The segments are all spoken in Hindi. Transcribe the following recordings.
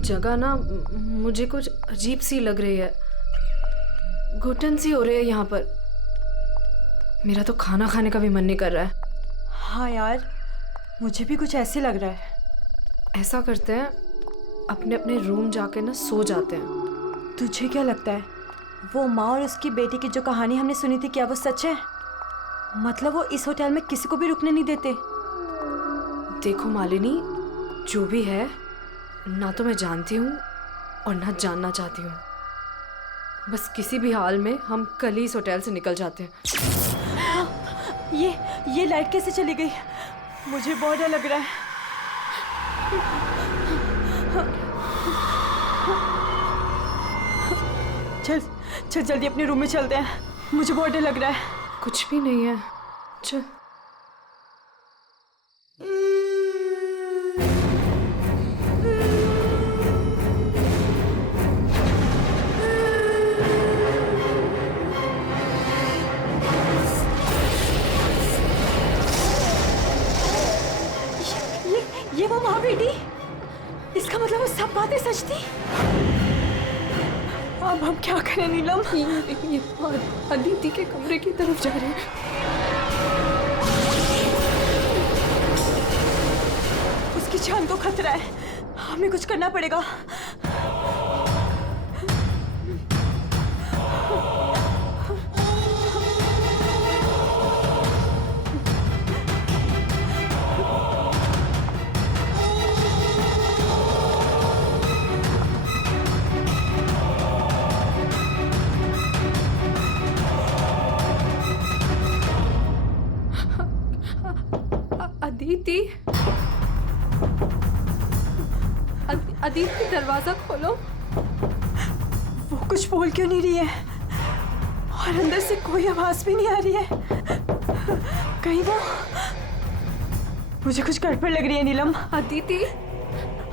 जगह ना मुझे कुछ अजीब सी लग रही है, घुटन सी हो रही है यहाँ पर। मेरा तो खाना खाने का भी मन नहीं कर रहा है। हाँ यार, मुझे भी कुछ ऐसे लग रहा है। ऐसा करते हैं, अपने अपने रूम जाके ना सो जाते हैं। तुझे क्या लगता है, वो माँ और उसकी बेटी की जो कहानी हमने सुनी थी, क्या वो सच है? मतलब वो इस होटल में किसी को भी रुकने नहीं देते। देखो मालिनी, जो भी है, ना तो मैं जानती हूँ और ना जानना चाहती हूँ। बस किसी भी हाल में हम कल ही इस होटल से निकल जाते हैं। ये लाइट कैसे चली गई? मुझे बहुत डर लग रहा है। चल चल जल्दी अपने रूम में चलते हैं, मुझे बहुत डर लग रहा है। कुछ भी नहीं है, चल। ये वो माँ बेटी, इसका मतलब वो सब बातें सच थी। अब हम क्या करें नीलम? ये अदिति के कमरे की तरफ जा रहे हैं। उसकी जान को खतरा है, हमें कुछ करना पड़ेगा। अदिति, अदिति दरवाजा खोलो। वो कुछ बोल क्यों नहीं रही है और अंदर से कोई आवाज भी नहीं आ रही है? कहीं वो, मुझे कुछ गड़बड़ लग रही है नीलम। अदिति,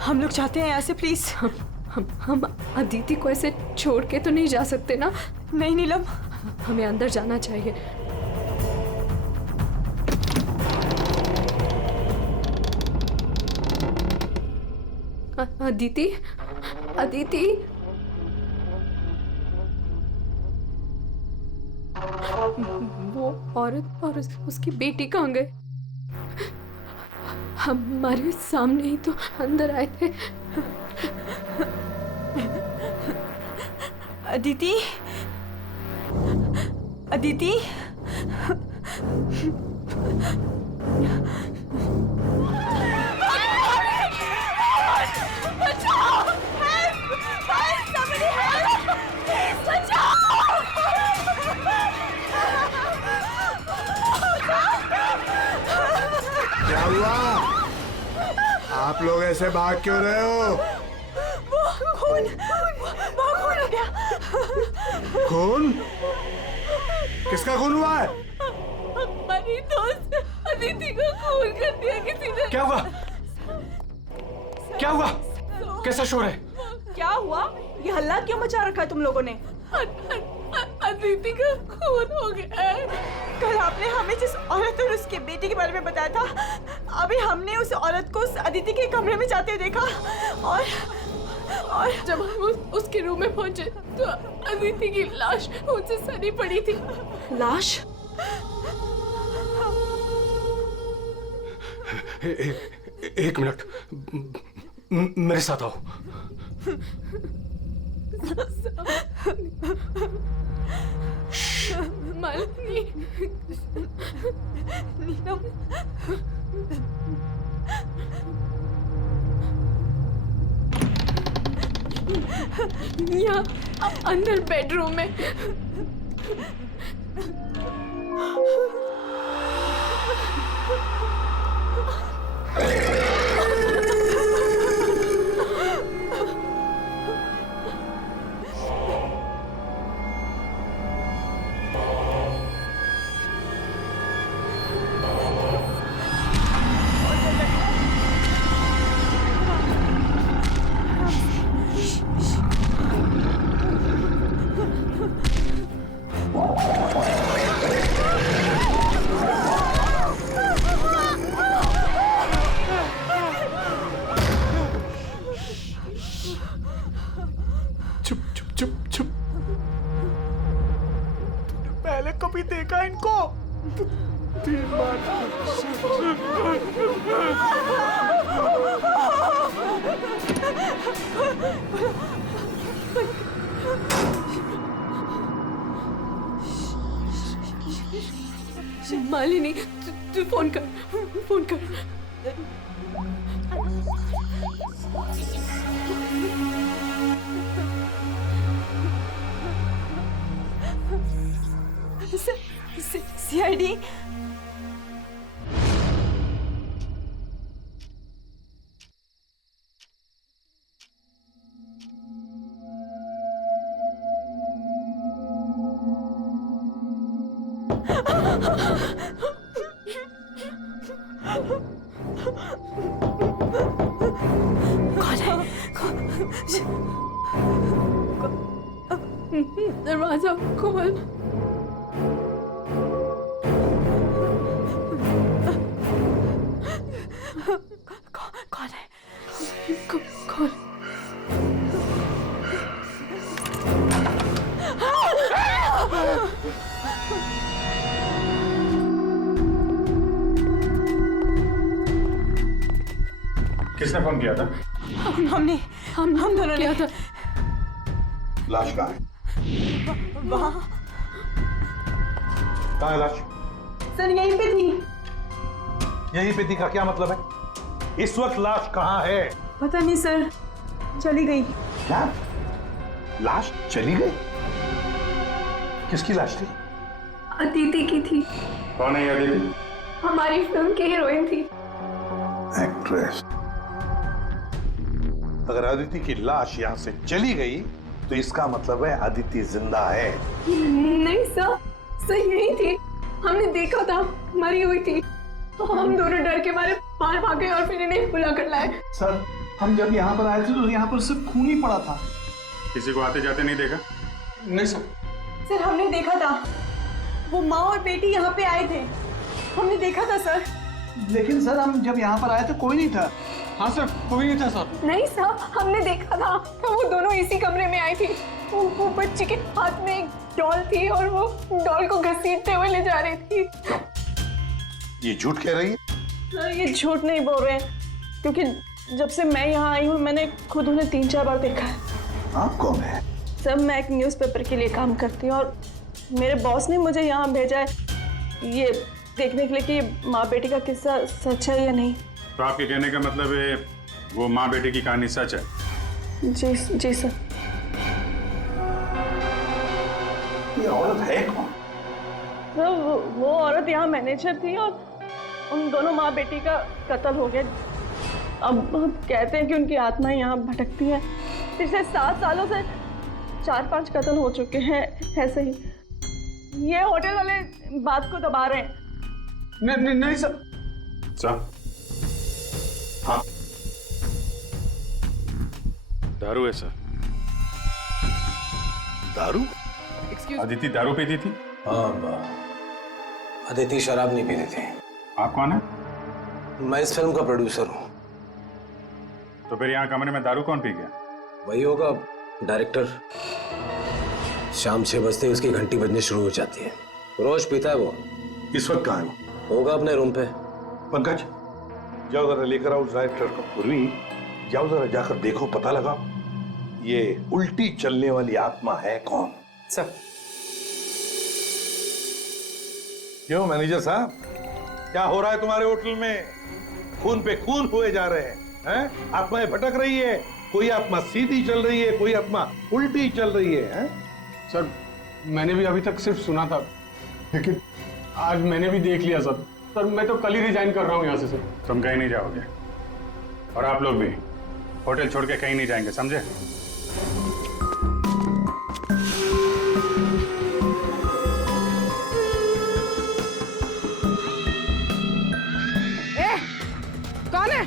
हम लोग चाहते हैं यहाँ से, प्लीज। हम अदिति को ऐसे छोड़ के तो नहीं जा सकते ना? नहीं नीलम, हमें अंदर जाना चाहिए। अदिति, अदिति, वो औरत और उसकी बेटी कहाँ गए? हमारे सामने ही तो अंदर आए थे। अदिति, अदिति, क्या हुआ? आप लोग ऐसे भाग क्यों रहे हो? खून हो गया। खून? किसका खून हुआ है? हमारी दोस्त अदिति को खून कर दिया किसी ने। क्या हुआ? क्या हुआ? कैसा शोर है? क्या हुआ? ये हल्ला क्यों मचा रखा है तुम लोगों ने? अदिति का खून हो गया है। कल आपने हमें जिस औरत और उसके बेटे के बारे में बताया था, अभी हमने उस औरत को उस अदिति के कमरे में जाते हुए देखा और जब हम उसके रूम में पहुंचे तो अदिति की लाश उनसे सनी पड़ी थी। लाश? एक मिनट, मेरे साथ आओ। मालिनी, नीलम, यहाँ अंदर बेडरूम में। मालिनी, तू फोन कर, फोन कर। सीआईडी। दरवाजा खोल। कौन है? खोल। किसने फोन किया था? हम दोनों ने क्या था? लाश कहाँ है? वहाँ कहाँ है लाश? सर यहीं पे थी। यहीं पे थी का क्या मतलब है? इस वक्त लाश कहाँ है? पता नहीं सर, चली गई। क्या? लाश चली गई? किसकी लाश थी? अदिति की थी। कौन है ये अदिति? हमारी फिल्म की हीरोइन थी। एक्ट्रेस। अगर अदिति की लाश यहाँ से चली गई तो इसका मतलब है अदिति जिंदा है। नहीं सर, सर यही थी। हमने देखा था, मरी हुई थी। हम दोनों डर के मारे बाहर भागे और फिर इन्हें बुला कर लाए। सर, हम जब यहाँ पर आए थे तो यहाँ पर सिर्फ खून ही पड़ा था। किसी को आते जाते नहीं देखा? नहीं सर। सर हमने देखा था, वो माँ और बेटी यहाँ पे आए थे। हमने देखा था सर। लेकिन सर हम जब यहाँ पर आए थे कोई नहीं था। हाँ सर, कोई नहीं था सर। नहीं सर, हमने देखा था। वो दोनों इसी कमरे में आई थी। वो बच्ची के हाथ में एक डॉल थी और वो डॉल को घसीटते हुए ले जा रही थी। ये झूठ कह रही है? सर ये झूठ नहीं बोल रहे हैं, क्योंकि जब से मैं यहाँ आई हूँ मैंने खुद उन्हें 3-4 बार देखा है। आप कौन है? सर मैं एक न्यूज़पेपर के लिए काम करती हूँ और मेरे बॉस ने मुझे यहाँ भेजा है ये देखने के लिए कि माँ बेटी का किस्सा सच है या नहीं। तो आपके कहने का मतलब है वो माँ बेटे की कहानी सच है? जी सर। ये औरत है कौन? सर वो औरत यहाँ मैनेजर थी और उन दोनों माँ बेटी का कत्ल हो गया। अब कहते हैं कि उनकी आत्मा यहाँ भटकती है। पिछले 7 सालों से 4-5 कत्ल हो चुके हैं ऐसे ही। ये होटल वाले बात को दबा रहे हैं। नहीं सर। सर, हाँ, दारू है सर। दारू? अदिति दारू पीती थी? हाँ, अदिति शराब नहीं पीती थी। आप कौन है? मैं इस फिल्म का प्रोड्यूसर हूँ। तो फिर यहाँ कमरे में दारू कौन पी गया? वही होगा डायरेक्टर। शाम 6 बजते ही उसकी घंटी बजनी शुरू हो जाती है। रोज पीता है वो। इस वक्त कहाँ है वो? होगा अपने रूम पे। पंकज, जाओ जरा लेकर आओ उस डायरेक्टर को। पूर्वी, जाओ जरा जाकर देखो, पता लगाओ ये उल्टी चलने वाली आत्मा है कौन। सर। क्यों मैनेजर साहब, क्या हो रहा है तुम्हारे होटल में? खून पे खून हुए जा रहे हैं? आत्माएं भटक रही है। कोई आत्मा सीधी चल रही है, कोई आत्मा उल्टी चल रही है? सर मैंने भी अभी तक सिर्फ सुना था, लेकिन आज मैंने भी देख लिया सर। सर मैं तो कल ही रिजाइन कर रहा हूँ यहाँ से सर। तुम कहीं नहीं जाओगे और आप लोग भी होटल छोड़ के कहीं नहीं जाएंगे, समझे? कौन है?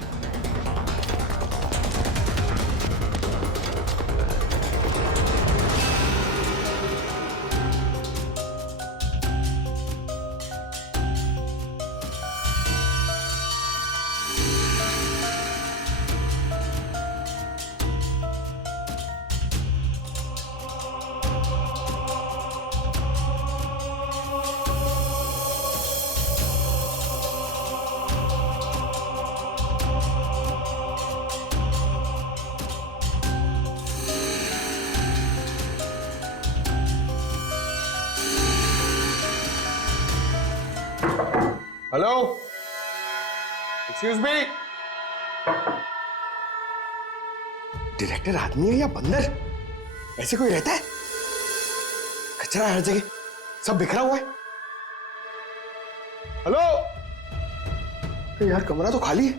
Hello, excuse me. डायरेक्टर आदमी है या बंदर? ऐसे कोई रहता है? कचरा हर जगह, सब बिखरा हुआ है। हेलो, यार कमरा तो खाली है।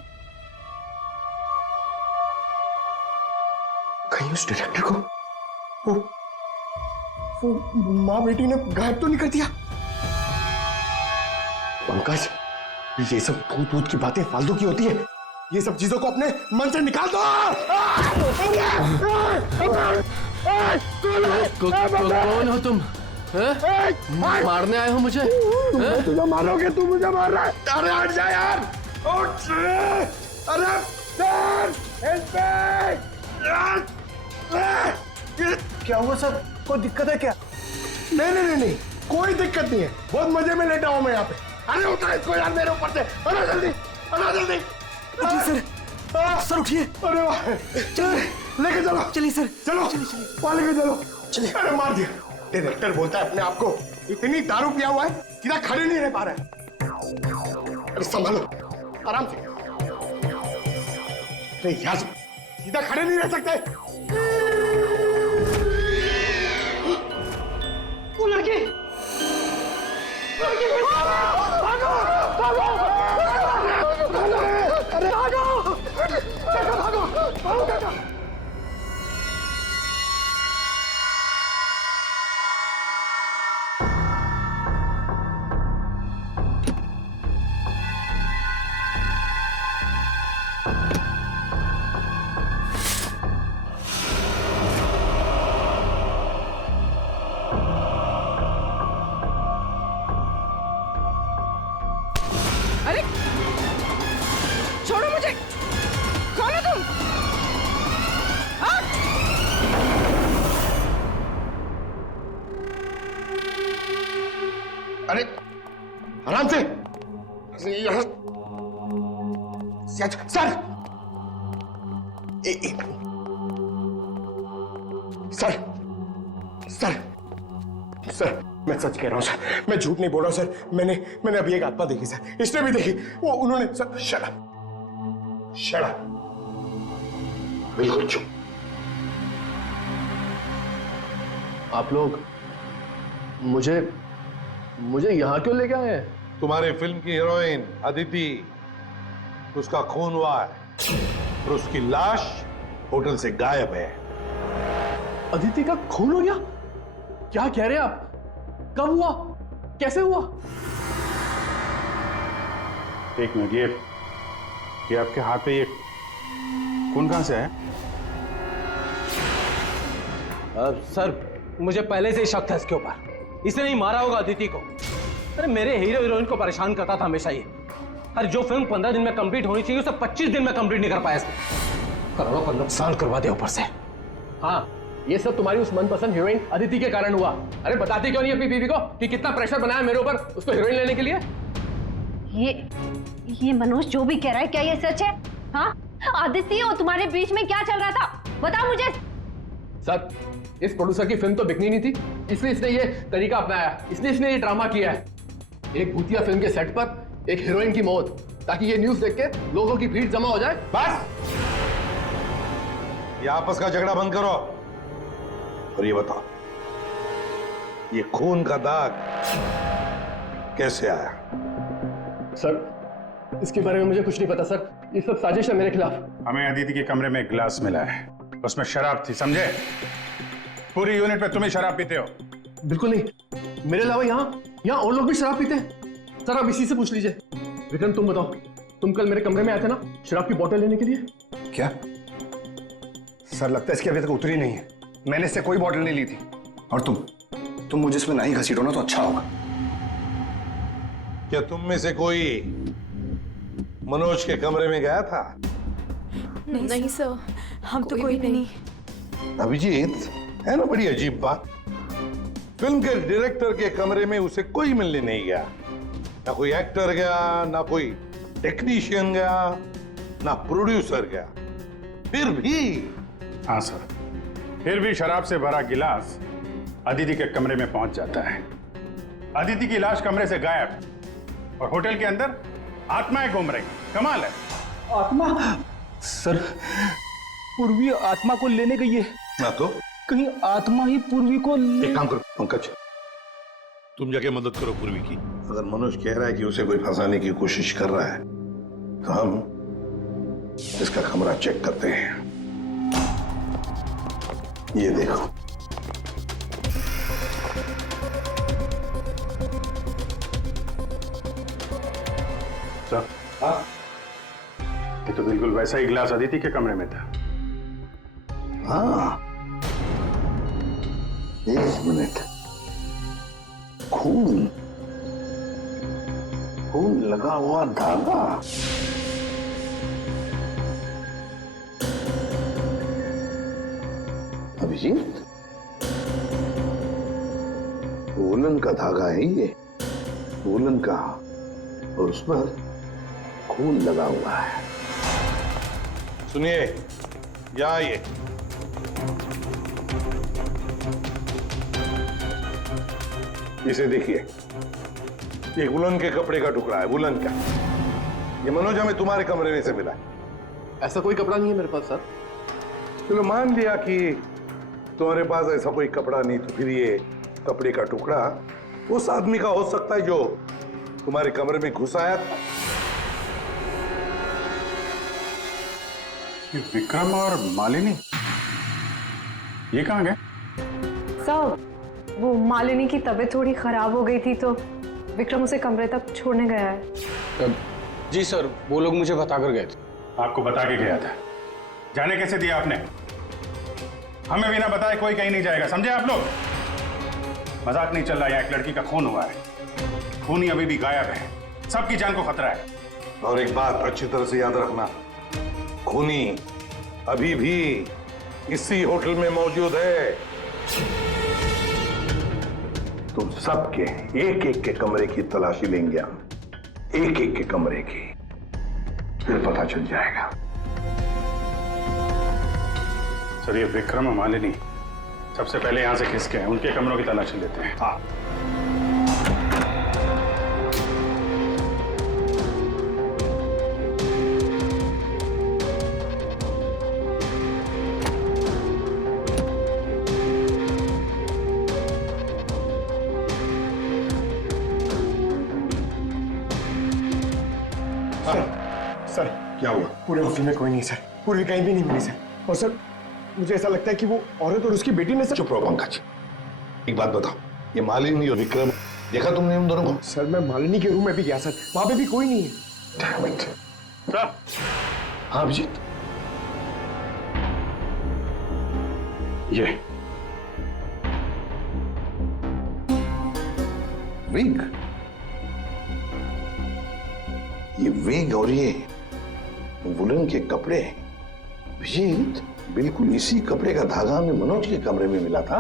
कहीं उस डायरेक्टर को वो माँ बेटी ने गायब तो नहीं कर दिया? पंकज, ये सब भूत भूत की बातें फालतू की होती है। ये सब चीजों को अपने मन से निकाल दो। कौन हो तुम? मारने आए हो मुझे? तुम तुझे मारोगे, तू मुझे मार रहा है। अरे हट जा यार, उठ। अरे सर, क्या हुआ सर? कोई दिक्कत है क्या? नहीं, कोई दिक्कत नहीं है। बहुत मजे में लेटा हूं मैं यहाँ पे। अरे उठा इसको यार मेरे ऊपर से। अरे जल्दी। सर उठिए। अरे वाह, लेके चलो। चलिए सर, चलो वहां लेके चलो। चलिए। अरे मार दिया। डायरेक्टर बोलता है अपने आप को इतनी दारू पिया हुआ है, सीधा खड़े नहीं रह पा रहा है। अरे संभालो, आराम से। अरे यार, सीधा खड़े नहीं रह सकते। वो लड़की, भागो। अरे भागो। अरे छोड़ो मुझे, कौन हो तुम? अरे आराम से। सर, सर, मैं सच कह रहा हूं सर, मैं झूठ नहीं बोल रहा हूं सर। मैंने अभी एक आत्मा देखी सर, इसने भी देखी। वो उन्होंने सर, शट अप, बिल्कुल चुप। आप लोग मुझे यहाँ क्यों लेके आए हैं? तुम्हारी फिल्म की हीरोइन अदिति, उसका खून हुआ है और उसकी लाश होटल से गायब है। अदिति का खून हो गया? क्या कह रहे हैं आप? कब हुआ? कैसे हुआ? एक मिनट, ये आपके हाथ पे ये खून कहां से है? सर, मुझे पहले से ही शक था इसके ऊपर। इसने नहीं मारा होगा अदिति को। अरे मेरे हीरो हीरोइन को परेशान करता था हमेशा ये। अरे जो फिल्म 15 दिन में कंप्लीट होनी चाहिए उसे 25 दिन में कंप्लीट नहीं कर पाया इसने। करोड़ों का नुकसान करवा दिया ऊपर से। हाँ, ये सब तुम्हारी उस मनपसंद हीरोइन अदिति के कारण हुआ। अरे बताती क्यों नहीं अपनी बीवी को कि कितना प्रेशर बनाया मेरे ऊपर उसको हीरोइन लेने के लिए? ये मनोज जो भी कह रहा है, क्या ये सच है? हाँ, आदित्य और तुम्हारे बीच में क्या चल रहा था? बताओ मुझे। सर, इस प्रोड्यूसर की फिल्म तो बिकनी नहीं थी, इसलिए इसने ये तरीका अपनाया, इसने ये ड्रामा किया है। एक भूतिया फिल्म के सेट पर एक हीरोइन की मौत, ताकि ये न्यूज़ देख के लोगों की भीड़ जमा हो जाए। बस, ये आपस का झगड़ा बंद करो और ये बताओ, ये खून का दाग कैसे आया? सर, इसके बारे में मुझे कुछ नहीं पता सर, ये सब साजिश है मेरे खिलाफ। हमें अदिति के कमरे में एक गिलास मिला है, उसमें शराब थी, समझे? पूरी यूनिट पे तुम ही शराब पीते हो। बिल्कुल नहीं, मेरे अलावा यहाँ और लोग भी शराब पीते हैं। सर, आप इसी से पूछ लीजिए। विक्रम, तुम बताओ, तुम कल मेरे कमरे में आए थे ना शराब की बोतल लेने के लिए? क्या सर, लगता है इसकी अभी तक उतरी नहीं है। मैंने इससे कोई बोतल नहीं ली थी। और तुम मुझे इसमें नहीं घसीटो ना तो अच्छा होगा। क्या तुम में से कोई मनोज के कमरे में गया था? नहीं सर, हम तो कोई भी नहीं। अभिजीत, है ना बड़ी अजीब बात। फिल्म के डायरेक्टर के कमरे में उसे कोई मिलने नहीं गया। ना कोई एक्टर गया, ना कोई टेक्नीशियन गया, ना प्रोड्यूसर गया। फिर भी हाँ सर, फिर भी शराब से भरा गिलास अदिति के कमरे में पहुंच जाता है। अदिति की लाश कमरे से गायब और होटल के अंदर आत्माएं घूम रही, कमाल है। आत्मा? सर, पूर्वी आत्मा को लेने गई है। ना तो कहीं आत्मा ही पूर्वी को एक काम करो पंकज, तुम जाके मदद करो पूर्वी की। अगर मनोज कह रहा है कि उसे कोई फंसाने की कोशिश कर रहा है तो हम इसका कमरा चेक करते हैं। ये देखो, सर, ये तो बिल्कुल वैसा ही गिलास अदिति के कमरे में था। हाँ, एक मिनट, खून खून लगा हुआ धागा। अभिजीत, वूलन का धागा है ये, वूलन का, और उस पर खून लगा हुआ है। सुनिए, या ये इसे देखिए, ये वुलन के कपड़े का टुकड़ा है, वुलन का। ये मनोज हमें तुम्हारे कमरे में से मिला है। ऐसा कोई कपड़ा नहीं है मेरे पास सर। चलो मान लिया कि तुम्हारे पास ऐसा कोई कपड़ा नहीं, तो फिर ये कपड़े का टुकड़ा उस आदमी का हो सकता है जो तुम्हारे कमरे में घुस आया था। ये विक्रम और मालिनी ये कहाँ गए? सर, वो मालिनी की तबीयत थोड़ी खराब हो गई थी तो विक्रम उसे कमरे तक छोड़ने गया है। जी सर, वो लोग मुझे बता कर गए थे। आपको बता के गया था? जाने कैसे दिया आपने? हमें बिना बताए कोई कहीं नहीं जाएगा, समझे आप लोग? मजाक नहीं चल रहा है, एक लड़की का खून हुआ है, खूनी अभी भी गायब है, सबकी जान को खतरा है। और एक बात अच्छी तरह से याद रखना, खूनी अभी भी इसी होटल में मौजूद है। तुम सबके एक एक के कमरे की तलाशी लेंगे हम, एक एक के कमरे की, फिर पता चल जाएगा। सर, ये विक्रम और मालिनी सबसे पहले यहां से खिसके हैं, उनके कमरों की तलाशी लेते हैं। हाँ, सर, क्या हुआ? पूरे ऑफिस में कोई नहीं सर, पूर्वी कहीं भी नहीं मिली सर। और सर, मुझे ऐसा लगता है कि वो औरत और उसकी बेटी ने सर। चुप रहो पंकज, एक बात बताओ, ये मालिनी और विक्रम देखा तुमने उन दोनों को? सर, मैं मालिनी के रूम में भी गया सर, वहां पे भी कोई नहीं है। Damn it. सर, हाँ अभिजीत, ये विग, ये विग और ये वुलन के कपड़े, अभिजीत बिल्कुल इसी कपड़े का धागा हमें मनोज के कमरे में मिला था।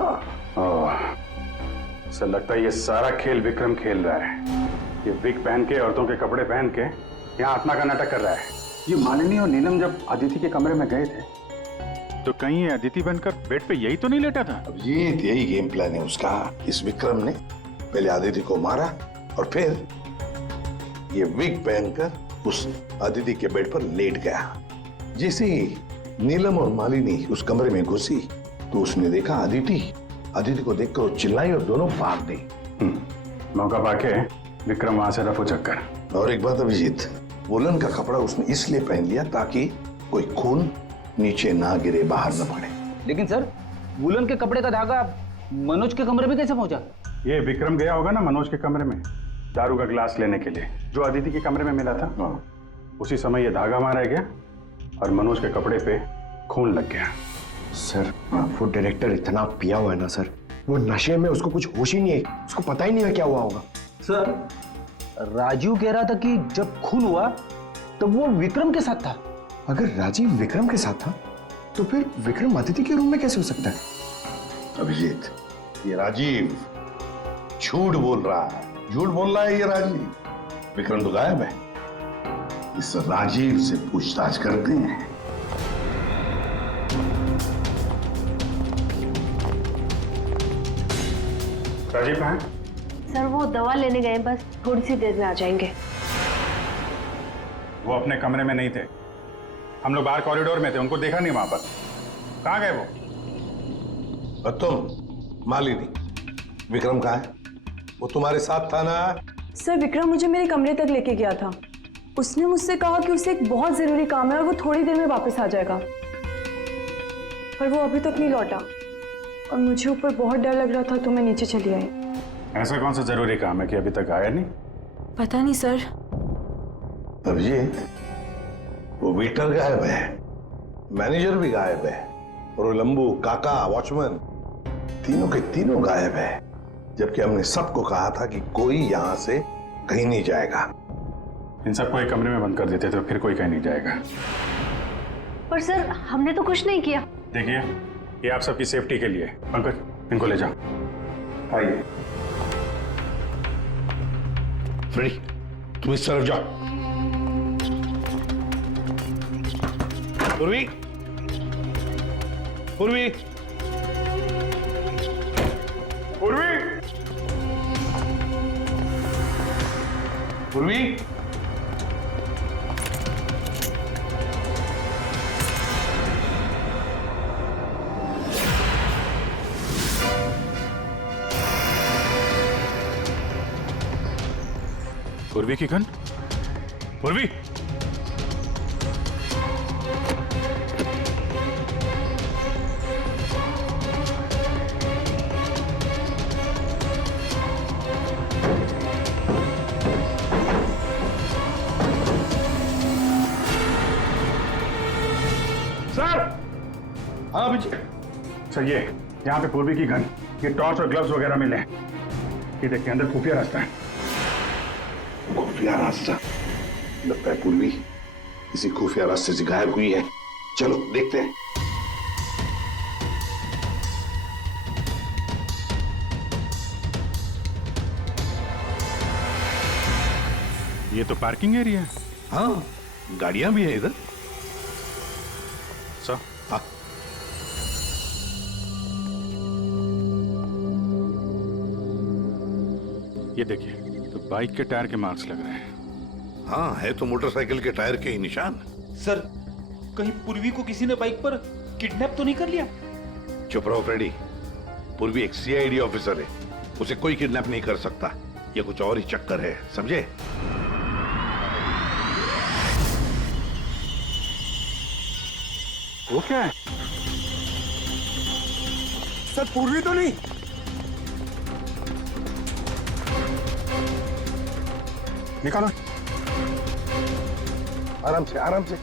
सर, लगता है ये सारा खेल विक्रम खेल रहा है। ये विग पहन के, औरतों के कपड़े पहन के यहाँ आत्मा का नाटक कर रहा है। ये मालिनी और नीलम जब अदिति के कमरे में गए थे तो कहीं ये अदिति बनकर बेड पे यही तो नहीं लेटा था? अभिजीत, यही गेम प्लान है उसका। इस विक्रम ने पहले अदिति को मारा और फिर ये विग पहनकर उस अदिति के बेड पर लेट गया। जैसे ही नीलम और मालिनी उस कमरे में घुसी तो उसने देखा अदिति को देखकर वो चिल्लाई और दोनों भाग गई। मौका पाके विक्रम वहां से रफू चक्कर। और एक बात अभिजीत, वुलन का कपड़ा उसने इसलिए पहन लिया ताकि कोई खून नीचे ना गिरे, बाहर न पड़े। लेकिन सर, वुलन के कपड़े का धागा मनोज के कमरे में कैसे पहुंचा? ये विक्रम गया होगा ना मनोज के कमरे में दारू का गिलास लेने के लिए, जो अदिति के कमरे में मिला था। उसी समय ये धागा मारा गया और मनोज के कपड़े पे खून लग गया। सर, वो डायरेक्टर इतना पिया हुआ है ना सर, वो नशे में उसको कुछ होश ही नहीं है, उसको पता ही नहीं है क्या हुआ होगा। सर, राजू कह रहा था कि जब खून हुआ तब वो विक्रम के साथ था। अगर राजीव विक्रम के साथ था तो फिर विक्रम अदिति के रूम में कैसे हो सकता है? अभिजीत, ये राजीव झूठ बोल रहा है, झूठ बोल रहा है ये राजीव। विक्रम तो गायब है। इस राजीव से पूछताछ करते हैं। राजीव कहाँ है? सर, वो दवा लेने गए, बस थोड़ी सी देर में आ जाएंगे। वो अपने कमरे में नहीं थे, हम लोग बाहर कॉरिडोर में थे, उनको देखा नहीं वहां पर। कहाँ गए वो? और तुम मालिनी, विक्रम कहाँ है? वो तुम्हारे साथ था ना? सर विक्रम मुझे मेरे कमरे तक लेके गया था। उसने मुझसे कहा कि उसे एक बहुत जरूरी काम है और वो थोड़ी देर में वापस आ जाएगा, पर वो अभी तक नहीं लौटा और मुझे ऊपर बहुत डर लग रहा था तो मैं नीचे चली आई। ऐसा कौन सा जरूरी काम है कि अभी तक आया नहीं? पता नहीं सर। अभिजीत, वो वेटर गायब है, मैनेजर भी गायब है, और वो लंबू, काका, वॉचमैन, तीनों के तीनों गायब है, जबकि हमने सबको कहा था कि कोई यहां से कहीं नहीं जाएगा। इन सबको एक कमरे में बंद कर देते तो फिर कोई कहीं नहीं जाएगा। पर सर हमने तो कुछ नहीं किया। देखिए, ये आप सबकी सेफ्टी के लिए। पंकज, इनको ले जाओ। आइए। फ्रेडी, तुम इस तरफ जाओ। पूर्वी, पूर्वी, पूर्वी, पूर्वी। पूर्वी की गन? पूर्वी! सर! हाँ अभिजीत। सर, ये यहाँ पे पूर्वी की गन, ये टॉर्च और ग्लव्स वगैरह मिले हैं। ये देखिए, अंदर खुफिया रास्ता है। खुफिया रास्ता? लगता है पूर्वी किसी खुफिया रास्ते से गायब हुई है। चलो देखते हैं। ये तो पार्किंग एरिया है। हाँ, गाड़ियां भी हैं इधर। सर, हाँ। ये देखिए, तो बाइक के टायर के मार्क्स लग रहे हैं। हाँ, है तो मोटरसाइकिल के टायर के ही निशान। सर, कहीं पूर्वी को किसी ने बाइक पर किडनैप तो नहीं कर लिया? चुप रहो फ्रेडी। पूर्वी एक सीआईडी ऑफिसर है, उसे कोई किडनैप नहीं कर सकता। ये कुछ और ही चक्कर है, समझे? वो क्या है? सर पूर्वी तो नहीं? निकालो। आराम से, आराम से।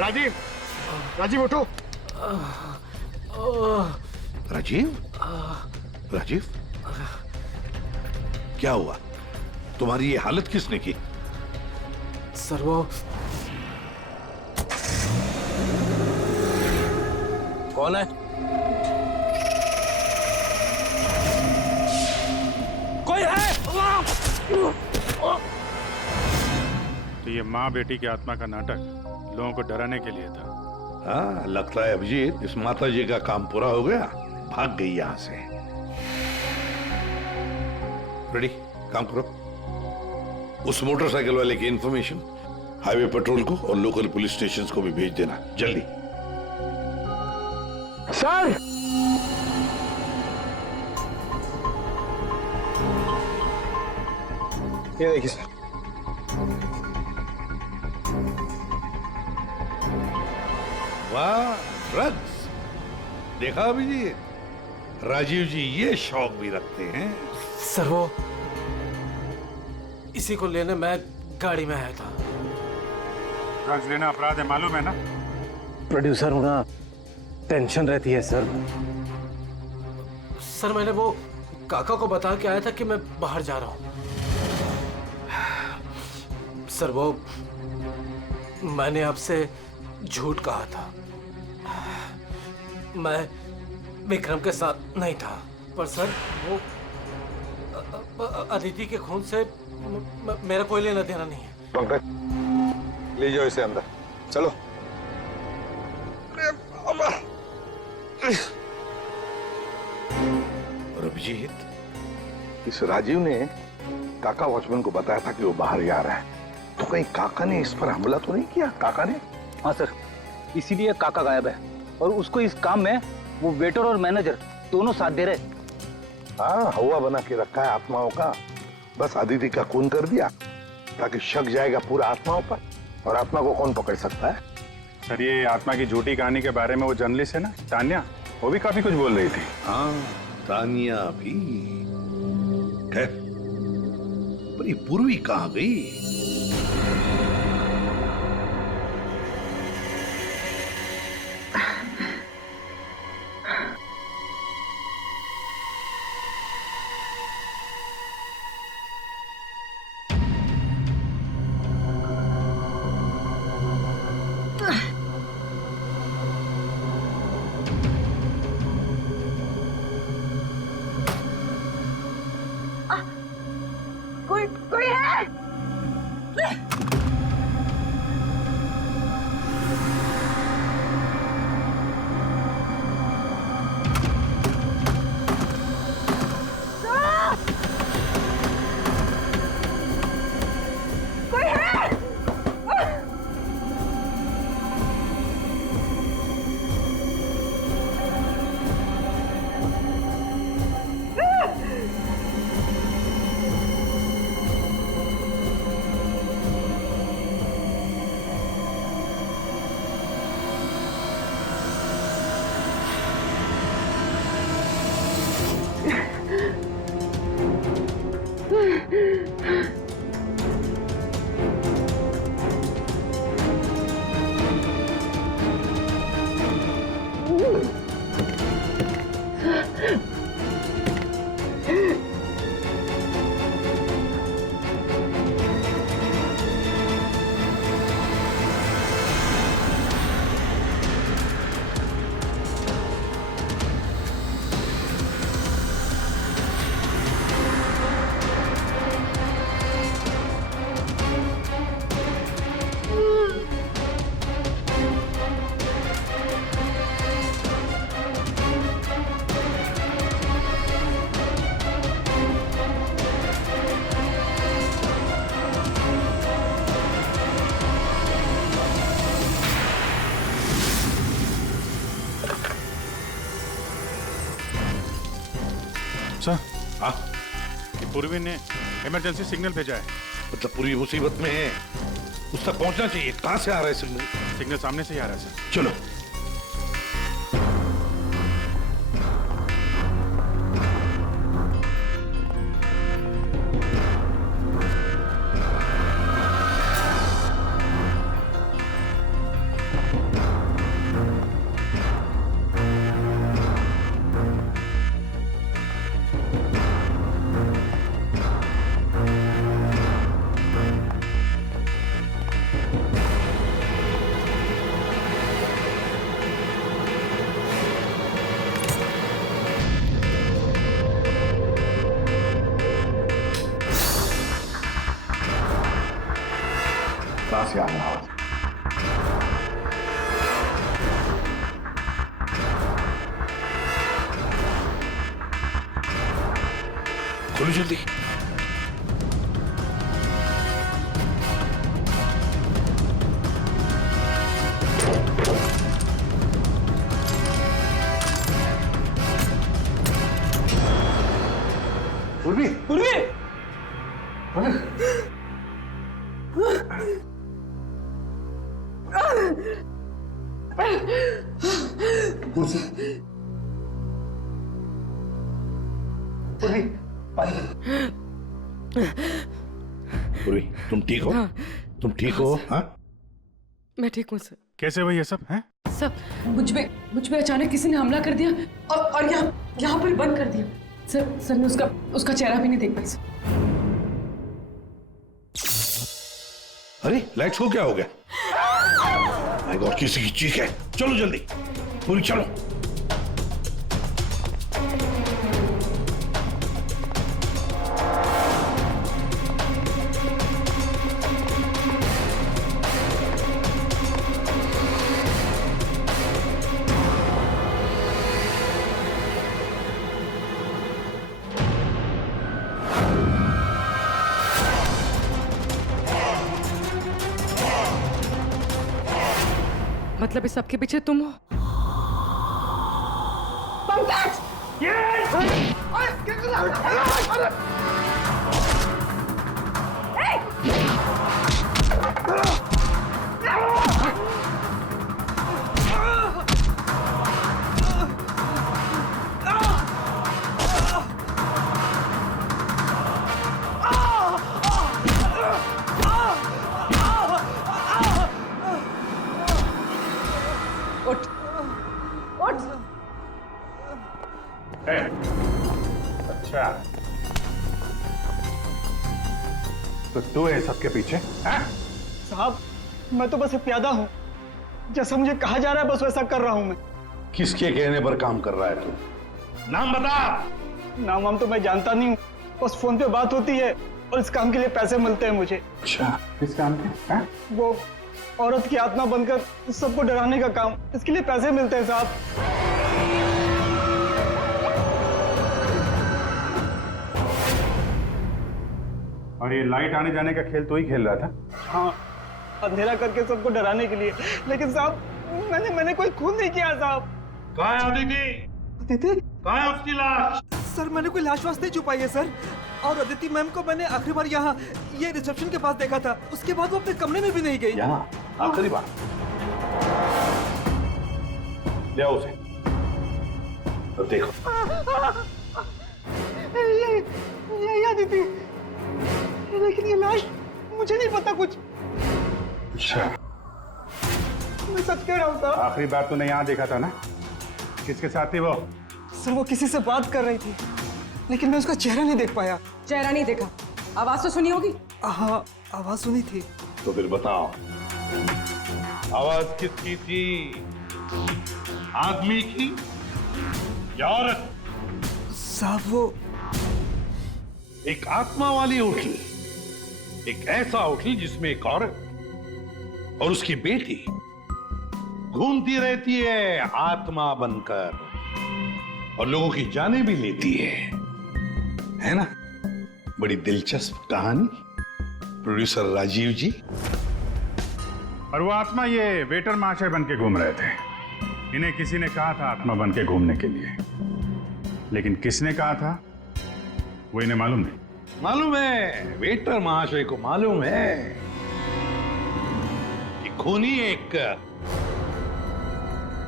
राजीव, राजीव उठो। राजीव? राजीव? क्या हुआ? तुम्हारी ये हालत किसने की? सर वो कौन है? कोई है? तो ये माँ बेटी की आत्मा का नाटक लोगों को डराने के लिए था। हाँ, लगता है अभिजीत इस माता जी का काम पूरा हो गया, भाग गई यहां से। रेडी, काम करो। उस मोटरसाइकिल वाले की इंफॉर्मेशन हाईवे पेट्रोल को और लोकल पुलिस स्टेशन को भी भेज देना, जल्दी। सर! ये देखिए सर। वाह, ड्रग्स! देखा अभिजीत, राजीव जी ये शौक भी रखते हैं। सर वो इसी को लेने मैं गाड़ी में आया था। ड्रग्स लेना अपराध है, मालूम है ना? प्रोड्यूसर होना टेंशन रहती है सर। सर मैंने वो काका को बता के आया था कि मैं बाहर जा रहा हूं। सर वो मैंने आपसे झूठ कहा था। मैं विक्रम के साथ नहीं था, पर सर वो अदिति के खून से मेरा कोई लेना देना नहीं है। पंकज, ले जाओ इसे अंदर, चलो। और अभिजीत, इस राजीव ने काका वॉचमैन को बताया था कि वो बाहर जा रहा है, तो कहीं काका ने इस पर हमला तो नहीं किया? काका ने? हाँ सर, इसीलिए काका गायब है और उसको इस काम में वो वेटर और मैनेजर दोनों साथ दे रहे। हाँ, हवा बना के रखा है आत्माओं का। बस आदित्य का खून कर दिया ताकि शक जाएगा पूरा आत्माओं पर, और आत्मा को कौन पकड़ सकता है? सर, ये आत्मा की झूठी कहानी के बारे में वो जर्नलिस्ट है ना तान्या, वो भी काफी कुछ बोल रही थी। हाँ, तानिया भी। खैर, पर ये पूर्वी कहाँ गई? कोई है? सर, हाँ, पूर्वी ने इमरजेंसी सिग्नल भेजा है। मतलब पूरी मुसीबत में है, उस तक पहुंचना चाहिए। कहां से आ रहा है सिग्नल? सिग्नल सामने से ही आ रहा है सर। चलो। सांस आ रहा है। खोलो जल्दी। पूर्वी, पूर्वी! पूर्वी, तुम ठीक हो? तुम ठीक हो? हाँ? मैं ठीक हूँ सर। कैसे हुआ ये सब है? सब मुझ पे अचानक किसी ने हमला कर दिया और यहाँ पर बंद कर दिया। सर मैं उसका चेहरा भी नहीं देख पाई सर। अरे लाइट्स को क्या हो गया? माय गॉड, किसी की चीख है। चलो जल्दी, पूरी चलो। मतलब इस सबके पीछे तुम हो? पंकज! अरे क्या कर रहा है? उठ, उठ। अच्छा, तो तू है सबके पीछे? साहब, मैं तो बस एक प्यादा हूँ। जैसा मुझे कहा जा रहा है बस वैसा कर रहा हूँ मैं। किसके कहने पर काम कर रहा है तू? नाम बता। नाम वाम तो मैं जानता नहीं हूँ, बस फोन पे बात होती है और इस काम के लिए पैसे मिलते हैं मुझे। अच्छा, किस काम के? हाँ? वो औरत की आत्मा बनकर सबको डराने का काम, इसके लिए पैसे मिलते हैं साहब। और ये लाइट आने जाने का खेल तो ही खेल रहा था? हाँ, अंधेरा करके सबको डराने के लिए। लेकिन साहब मैंने कोई खून नहीं किया साहब। कहाँ है अदिति? अदिति? कहाँ है उसकी लाश? सर मैंने कोई लाश वाश नहीं छुपाई है सर। और अदिति मैम को मैंने आखिरी बार यहाँ ये रिसेप्शन के पास देखा था। उसके बाद वो अपने कमरे में भी नहीं गई। यहाँ आखिरी बार? ले आओ उसे। तो देखो। ये अदिति, लेकिन ये लाश मुझे नहीं पता कुछ। अच्छा, मैं सच कह रहा हूँ साहब। आखिरी बार तूने यहाँ देखा था ना? किसके साथ थी वो? सर वो किसी से बात कर रही थी, लेकिन मैं उसका चेहरा नहीं देख पाया। चेहरा नहीं देखा, आवाज तो सुनी होगी? हाँ, आवाज सुनी थी। तो फिर बताओ, आवाज किसकी थी? आदमी की या औरत? साहब वो एक आत्मा वाली होटल, एक ऐसा होटल जिसमें एक औरत और उसकी बेटी घूमती रहती है आत्मा बनकर और लोगों की जानें भी लेती है ना? बड़ी दिलचस्प कहानी, प्रोड्यूसर राजीव जी। और वो आत्मा ये वेटर महाशय बन के घूम रहे थे। इन्हें किसी ने कहा था आत्मा बन के घूमने के लिए, लेकिन किसने कहा था वो इन्हें मालूम नहीं। मालूम है, वेटर महाशय को मालूम है कि खूनी एक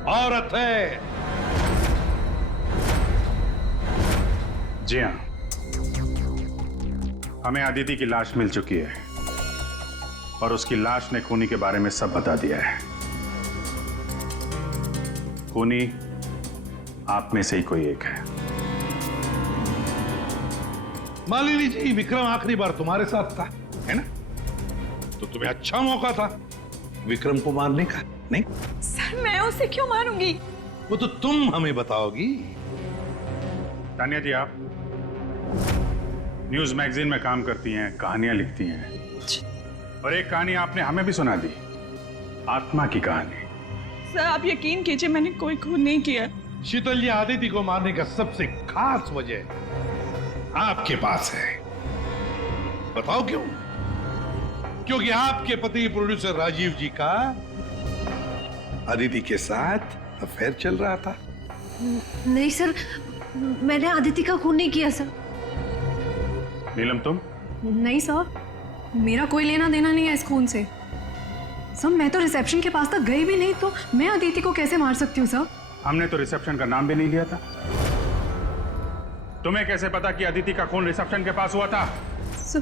औरत है। जी हाँ, हमें अदिति की लाश मिल चुकी है और उसकी लाश ने खूनी के बारे में सब बता दिया है। खूनी आप में से ही कोई एक है। मालिनी जी, विक्रम आखिरी बार तुम्हारे साथ था, है ना? तो तुम्हें अच्छा मौका था विक्रम को मारने का, नहीं? सर मैं उसे क्यों मारूंगी? वो तो तुम हमें बताओगी। तानिया जी, आप न्यूज मैगजीन में काम करती हैं, कहानियां लिखती हैं, और एक कहानी आपने हमें भी सुना दी, आत्मा की कहानी। सर आप यकीन कीजिए, मैंने कोई खून नहीं किया। शीतल जी, आदिति को मारने का सबसे खास वजह आपके पास है। बताओ क्यों? क्योंकि आपके पति प्रोड्यूसर राजीव जी का आदिति के साथ अफेयर चल रहा था। नहीं सर, मैंने आदिति का खून नहीं किया सर। नीलम तुम? नहीं सर, मेरा कोई लेना देना नहीं है इस खून से। सर मैं तो रिसेप्शन के पास तक गई भी नहीं, तो मैं अदिति को कैसे मार सकती हूँ सर? हमने तो रिसेप्शन का नाम भी नहीं लिया था। तुम्हें कैसे पता कि अदिति का खून रिसेप्शन के पास हुआ था? सर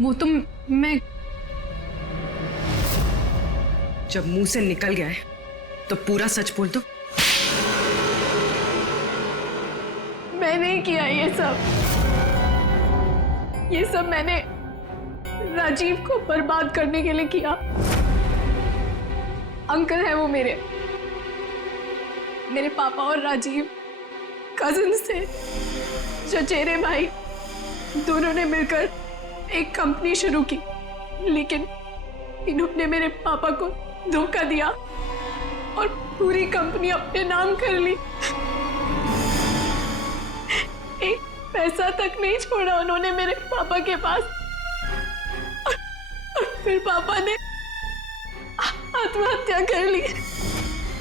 वो तो मैं जब मुंह से निकल गया है तो पूरा सच बोल दो। मैं नहीं किया ये सब मैंने राजीव को बर्बाद करने के लिए किया। अंकल है वो मेरे पापा और राजीव कजिन थे, चचेरे भाई। दोनों ने मिलकर एक कंपनी शुरू की, लेकिन इन्होंने मेरे पापा को धोखा दिया और पूरी कंपनी अपने नाम कर ली। एक पैसा तक नहीं छोड़ा उन्होंने मेरे पापा के पास। और फिर पापा ने आत्महत्या कर ली।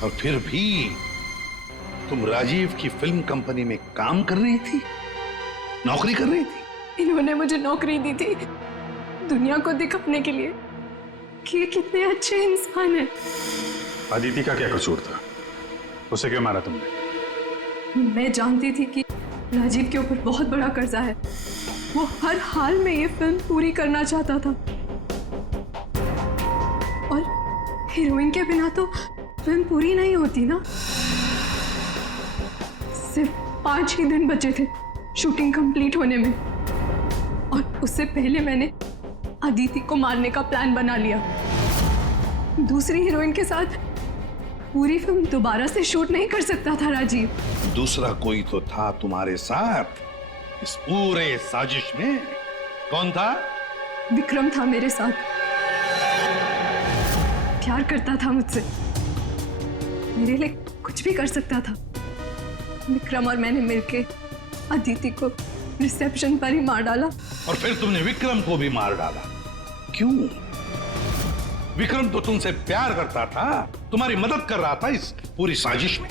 और फिर भी तुम राजीव की फिल्म कंपनी में काम कर रही थी, नौकरी कर रही थी। इन्होंने मुझे नौकरी दी थी दुनिया को दिखाने के लिए कि ये कितने अच्छे इंसान हैं। अदिति का क्या कसूर था? उसे क्यों मारा तुमने? मैं जानती थी कि राजीव के ऊपर बहुत बड़ा कर्जा है। वो हर हाल में ये फिल्म पूरी करना चाहता था और हीरोइन के बिना तो फिल्म पूरी नहीं होती ना। सिर्फ 5 ही दिन बचे थे शूटिंग कंप्लीट होने में और उससे पहले मैंने अदिति को मारने का प्लान बना लिया। दूसरी हीरोइन के साथ पूरी फिल्म दोबारा से शूट नहीं कर सकता था राजीव। दूसरा कोई तो था तुम्हारे साथ इस पूरे साजिश में। कौन था? विक्रम था मेरे साथ। प्यार करता था मुझसे, मेरे लिए कुछ भी कर सकता था। विक्रम और मैंने मिलके अदिति को रिसेप्शन पर ही मार डाला। और फिर तुमने विक्रम को भी मार डाला। क्यों? विक्रम तो तुमसे प्यार करता था, तुम्हारी मदद कर रहा था इस पूरी साजिश में।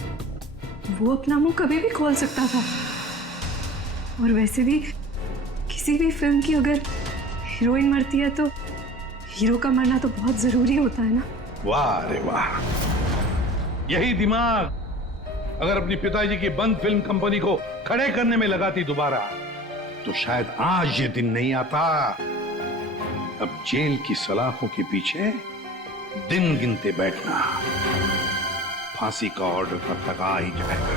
वो अपना मुंह कभी भी खोल सकता था और वैसे भी किसी भी फिल्म की अगर हीरोइन मरती है तो हीरो का मरना तो बहुत जरूरी होता है ना। वाह रे वाह, यही दिमाग अगर अपनी पिताजी की बंद फिल्म कंपनी को खड़े करने में लगाती दोबारा तो शायद आज ये दिन नहीं आता। अब जेल की सलाखों के पीछे दिन गिनते बैठना, फांसी का ऑर्डर कब तक आ ही जाएगा।